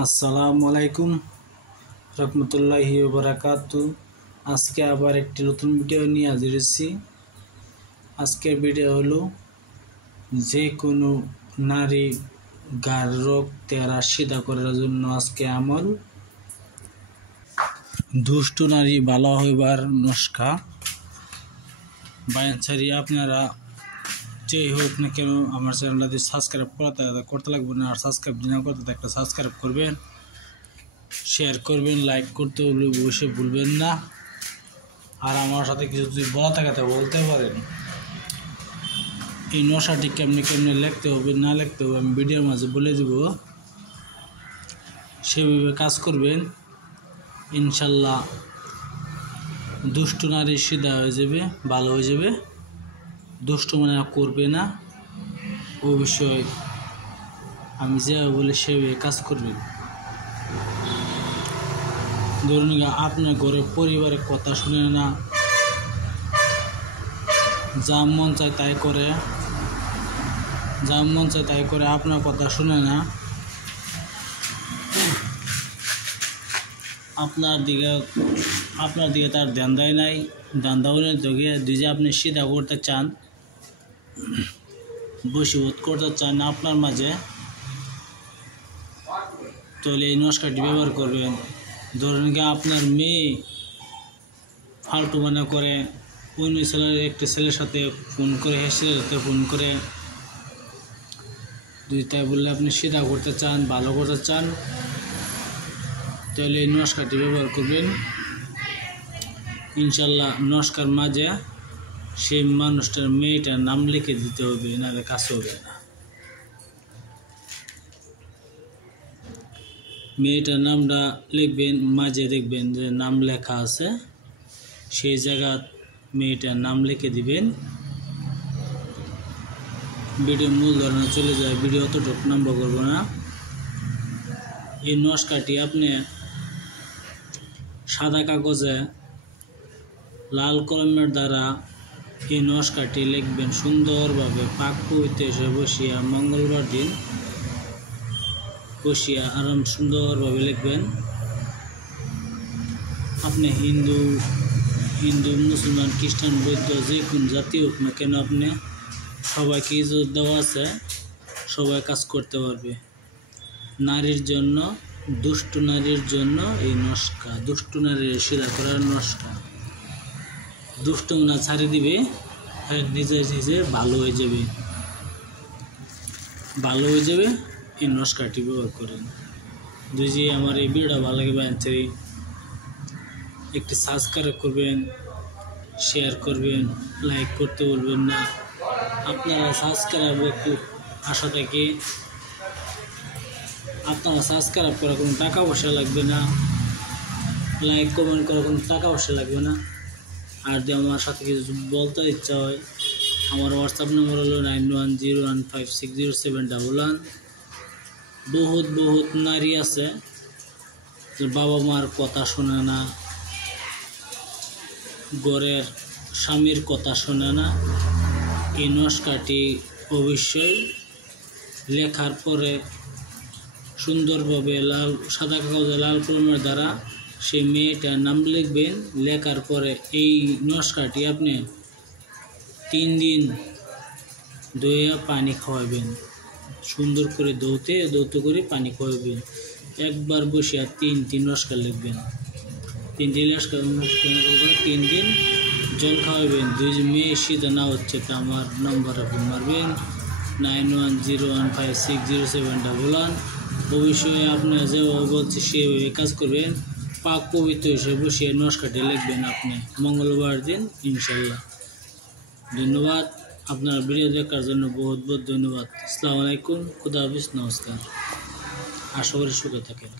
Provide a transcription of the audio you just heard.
আসসালামু আলাইকুম রহমতুল্লাহি ওয়া বারাকাতু। আজকে আবার একটি নতুন ভিডিও নিয়ে হাজির হয়েছি। আজকের ভিডিও হলো যে কোনো নারী গার রোগ তেরা সিধা করার জন্য আজকে আমল। দুষ্ট নারী ভালো হইবার নুস্খা। বায়ানচারি আপনারা যেই হোক না কেন আমার চ্যানেলটি সাবস্ক্রাইব করতে লাগবে না। আর সাবস্ক্রাইব না করতে একটা সাবস্ক্রাইব করবেন, শেয়ার করবেন, লাইক করতে অবশ্যই ভুলবেন না। আর আমার সাথে কিছু যদি বলা থাকে তা বলতে পারেন। এই নশাটি কেমনি কেমনি লিখতে হবে না লিখতে হবে আমি ভিডিওর মাঝে বলে দেব, সেভাবে কাজ করবেন। ইনশাল্লাহ দুষ্ট নারী সিধা হয়ে যাবে, ভালো হয়ে যাবে। দুষ্ট মনে করবে না। অবশ্যই আমি যেভাবে বলি সেভাবে কাজ করবেন। ধরুন আপনার ঘরের পরিবারের কথা শুনে না, যা মন চায় তাই করে, আপনার কথা শুনে না, আপনার দিকে তার ধ্যান দেয় নাই। ধ্যান দেওয়ার দিকে যে আপনি সিধা করতে চান, বশীভূত করতে চান আপনার মাঝে, তাহলে এই নস্কাটি ব্যবহার করবেন। ধরুন আপনার মেয়ে ফালতু মনে করে অন্য একটা ছেলের সাথে ফোন করে, ছেলের সাথে ফোন করে যদি তাই বললে আপনি সিধা করতে চান, ভালো করতে চান, তাহলে এই নস্কাটি ব্যবহার করবেন। ইনশাল্লাহ নস্কার মাঝে সেই মানুষটার মেয়েটার নাম লিখে দিতে হবে, নাহলে কাজ হবে না। মেয়েটার নামটা লিখবেন, মাঝে দেখবেন যে নাম লেখা আছে, সেই জায়গা মেয়েটার নাম লিখে দিবেন। ভিডিও মূল ধারণা চলে যায়, ভিডিও অতটুকু লম্বা করব না। এই নস্কাটি আপনি সাদা কাগজে লাল কলমের দ্বারা এই নস্কাটি লিখবেন সুন্দরভাবে। পাক পবিত্র এসে বসিয়া মঙ্গলবার দিন বসিয়া আরাম সুন্দরভাবে লিখবেন। আপনি হিন্দু মুসলমান খ্রিস্টান বৌদ্ধ যে কোন জাতি হোক না কেন, আপনি সবাইকে ইজ্জত দেওয়া আছে, সবাই কাজ করতে পারবে। নারীর জন্য, দুষ্ট নারীর জন্য এই নস্কা, দুষ্ট নারীর সিধা করার নস্কা। দুষ্ট না ছাড়ি দিবে, নিজে ভালো হয়ে যাবে। এই নস্কাটি ব্যবহার করেন। যদি আমার এই ভিডিওটা ভালো লাগে বায়ানচারি একটি সাবস্ক্রাইব করবেন, শেয়ার করবেন, লাইক করতে বলবেন না। আপনারা সাবস্ক্রাইব একটু আশা থেকে, আপনারা সাবস্ক্রাইব করা কোনো টাকা পয়সা লাগবে না, লাইক কমেন্ট করা কোনো টাকা পয়সা লাগবে না। আর যদি আমার সাথে কিছু বলতে ইচ্ছা হয়, আমার হোয়াটসঅ্যাপ নম্বর হলো 9101560711। বহুত নারী আছে বাবা মার কথা শোনে না, ঘরের স্বামীর কথা শোনে না। এই নস্কাটি অবশ্যই লেখার পরে সুন্দরভাবে সাদা কাগজে লাল কলমের দ্বারা সেই মেয়েটার নাম লিখবেন। লেখার পরে এই নস্কাটি আপনি 3 দিন ধুয়ে পানি খাওয়াবেন, সুন্দর করে দৌতে করে পানি খাওয়াবেন। একবার বসিয়া 3 নস্কা লিখবেন, 3 দিন জল খাওয়াবেন। মেয়ে সিধা না হচ্ছে তা আমার নম্বরে ফোন মারবেন 9101560711। অবশ্যই আপনার যেভাবে বলছে সেভাবে কাজ করবেন। পাক পবিত্র হিসেবে বসিয়ে নস্কাটি লিখবেন আপনি মঙ্গলবার দিন ইনশাল্লাহ। ধন্যবাদ আপনার ভিডিও দেখার জন্য, বহুত ধন্যবাদ। আসসালামু আলাইকুম, খুদা হাফেজ, নমস্কার। আশা করি সুখে থাকেন।